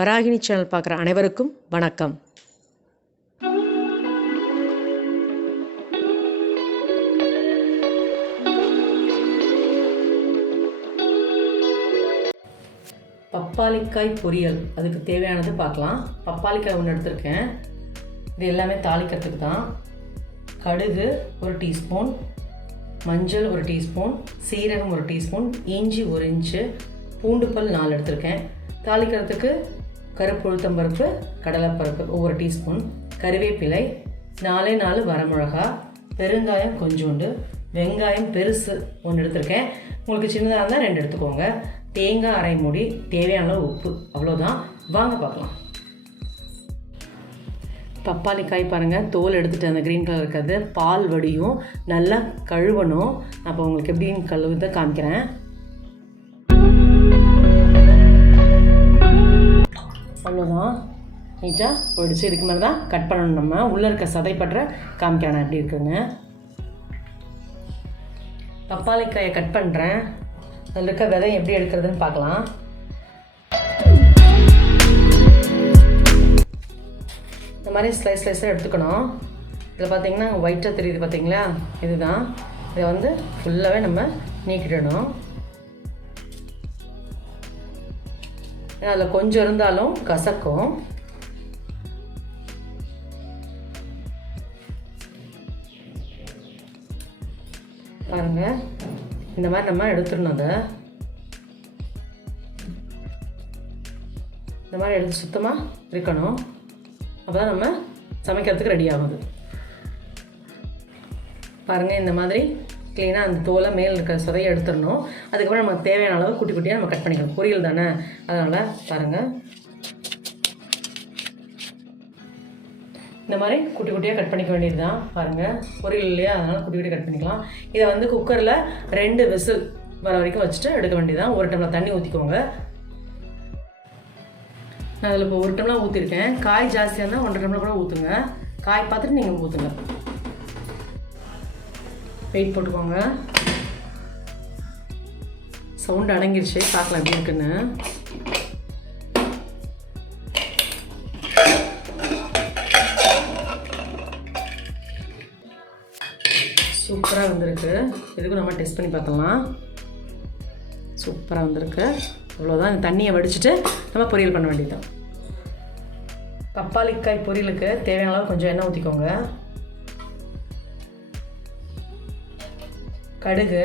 Varahini channel பார்க்குற அனைவருக்கும் வணக்கம். பப்பாளிக்காய் பொரியல், அதுக்கு தேவையானது பார்க்கலாம். பப்பாளிக்காய் ஒன்று எடுத்திருக்கேன். இது எல்லாமே தாளிக்கிறதுக்கு தான். கடுகு 1 டீஸ்பூன், மஞ்சள் 1 டீஸ்பூன், சீரகம் 1 டீஸ்பூன், இஞ்சி 1 இன்ச்சு, பூண்டுப்பல் 4 எடுத்திருக்கேன். தாளிக்கிறதுக்கு கருப்பு உளுத்தம்பருப்பு, கடலைப்பருப்பு ஒவ்வொரு டீஸ்பூன், கறிவேப்பிலை 4 வரமிளகா, பெருங்காயம் கொஞ்சோண்டு, வெங்காயம் பெருசு 1 எடுத்திருக்கேன். உங்களுக்கு சின்னதாக இருந்தால் 2 எடுத்துக்கோங்க. தேங்காய் அரை மூடி, தேவையான உப்பு, அவ்வளோதான். வாங்க பார்க்கலாம். பப்பாளிக்காய் பாருங்கள், தோல் எடுத்துகிட்டு அந்த க்ரீன் கலர் இருக்கிறது பால் வடியும், நல்லா கழுவணும். அப்போ உங்களுக்கு எப்படின்னு கழுவுறதை காமிக்கிறேன். அவ்வளோதான், நீட்டாக போயிடுச்சு. இதுக்கு மேலே தான் கட் பண்ணணும். நம்ம உள்ளே இருக்க சதைப்படுற காமிக்கிறேன் எப்படி இருக்குன்னு. பப்பாளிக்காயை கட் பண்ணுறேன். அதில் இருக்க விதை எப்படி எடுக்கிறதுன்னு பார்க்கலாம். இந்த மாதிரி ஸ்லைஸாக எடுத்துக்கணும். இதில் பார்த்தீங்கன்னா ஒயிட்டாக தெரியுது பார்த்தீங்களா, இதுதான். இதை வந்து ஃபுல்லாகவே நம்ம நீக்கிடணும். ஏன்னா அதில் கொஞ்சம் இருந்தாலும் கசக்கும். பாருங்கள், இந்த மாதிரி நம்ம எடுத்துடணும். அதை இந்த மாதிரி எடுத்து சுத்தமாக இருக்கணும். அப்போ தான் நம்ம சமைக்கிறதுக்கு ரெடி ஆகுது. பாருங்கள், இந்த மாதிரி க்ளீனாக அந்த தோலை மேலே இருக்கிற சதையை எடுத்துடணும். அதுக்கப்புறம் நமக்கு தேவையான அளவு குட்டி குட்டியாக நம்ம கட் பண்ணிக்கணும். பொரியல் தானே, அதனால் பாருங்கள் இந்த மாதிரி குட்டி குட்டியாக கட் பண்ணிக்க வேண்டியது தான். பாருங்கள், பொரியல் இல்லையா, அதனால் குட்டி குட்டியாக கட் பண்ணிக்கலாம். இதை வந்து குக்கரில் 2 விசில் வர வரைக்கும் வச்சுட்டு எடுக்க வேண்டியது தான். 1 டம்ளர் தண்ணி ஊற்றிக்கோங்க. நான் அதில் இப்போ 1 டம்ளர் ஊற்றிருக்கேன். காய் ஜாஸ்தியாக இருந்தால் 1.5 டம்ளர் கூட ஊற்றுங்க. காய் பார்த்துட்டு நீங்கள் ஊற்றுங்க. வெயிட் போட்டுக்கோங்க. சவுண்ட் அடங்கிருச்சு, பார்க்கலாம் எப்படி இருக்குன்னு. சூப்பராக வந்திருக்கு. இதுக்கும் நம்ம டெஸ்ட் பண்ணி பார்க்கலாம். சூப்பராக வந்திருக்கு. அவ்வளோதான். இந்த தண்ணியை வடிச்சிட்டு நம்ம பொரியல் பண்ண வேண்டியதுதான். பப்பாளிக்காய் பொரியலுக்கு தேவையான அளவு கொஞ்சம் எண்ணெய் ஊற்றிக்கோங்க. கடுகு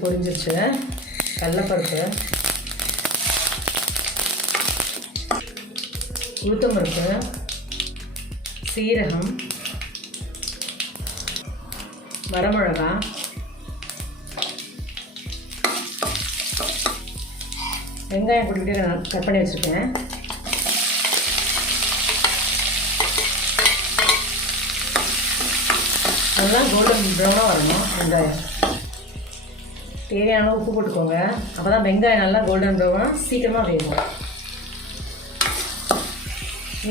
பொரிஞ்சிருச்சு. கடலைப்பருப்பு, உளுத்தம்பருப்பு, சீரகம், வரமிளகா, வெங்காயம் குட்டி நான் கட் பண்ணி வச்சுருக்கேன். நல்லா கோல்டன் ப்ரௌனாக வரணும் வெங்காயம். தேவையான உப்பு போட்டுக்கோங்க. அப்போ தான் வெங்காயம் நல்லா கோல்டன் ப்ரௌனாக சீக்கிரமாக வேகும்.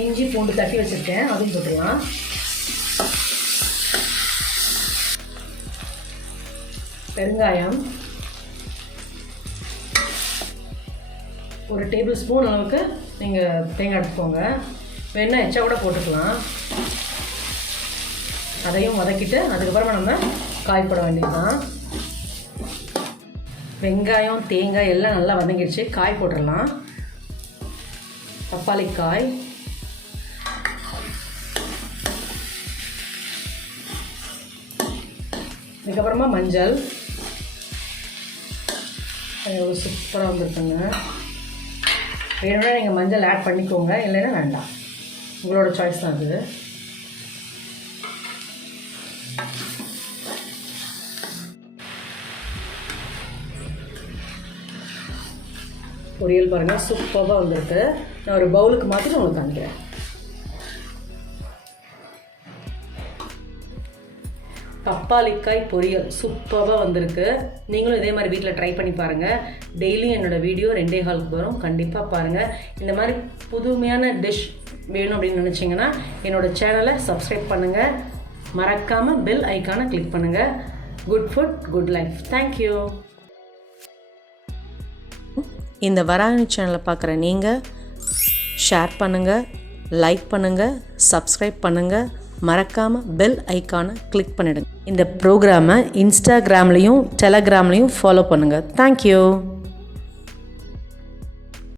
இஞ்சி பூண்டு தட்டி வச்சுருக்கேன், அதையும் போட்டுக்கலாம். பெருங்காயம் 1 டேபிள் ஸ்பூன் அளவுக்கு நீங்கள் தேங்காய் எடுத்துக்கோங்க. வேணால் எச்சா கூட போட்டுக்கலாம். அதையும் வதக்கிட்டு அதுக்கப்புறமா நம்ம காய் போட வேண்டியது தான். வெங்காயம் தேங்காய் எல்லாம் நல்லா வதங்கிடுச்சு. காய் போட்டுடலாம். பப்பாளிக்காய், அதுக்கப்புறமா மஞ்சள். சூப்பராக வந்துருக்குங்க. வேணும்னா நீங்கள் மஞ்சள் ஆட் பண்ணிக்கோங்க, இல்லைன்னா வேண்டாம், உங்களோட சாய்ஸ் தான் அது. பொரியல் பாருங்கள், சூப்பராக வந்திருக்கு. நான் ஒரு பவுலுக்கு மாற்றிட்டு உங்களுக்கு காமிக்கிறேன். பப்பாளிக்காய் பொரியல் சூப்பராக வந்திருக்கு. நீங்களும் இதே மாதிரி வீட்டில் ட்ரை பண்ணி பாருங்கள். டெய்லியும் என்னோடய வீடியோ 2:15 வரும். கண்டிப்பாக பாருங்கள். இந்த மாதிரி புதுமையான டிஷ் வேணும் அப்படின்னு நினச்சிங்கன்னா என்னோடய சேனலை சப்ஸ்கிரைப் பண்ணுங்கள். மறக்காமல் பெல் ஐக்கானை கிளிக் பண்ணுங்கள். Good food, good life. Thank you. இந்த வராகி சேனலை பார்க்குற நீங்கள் ஷேர் பண்ணுங்கள், லைக் பண்ணுங்கள், சப்ஸ்கிரைப் பண்ணுங்கள், மறக்காமல் பெல் ஐக்கானை கிளிக் பண்ணிடுங்க. இந்த ப்ரோக்ராமை இன்ஸ்டாகிராம்லேயும் டெலகிராம்லேயும் ஃபாலோ பண்ணுங்கள். தேங்க்யூ.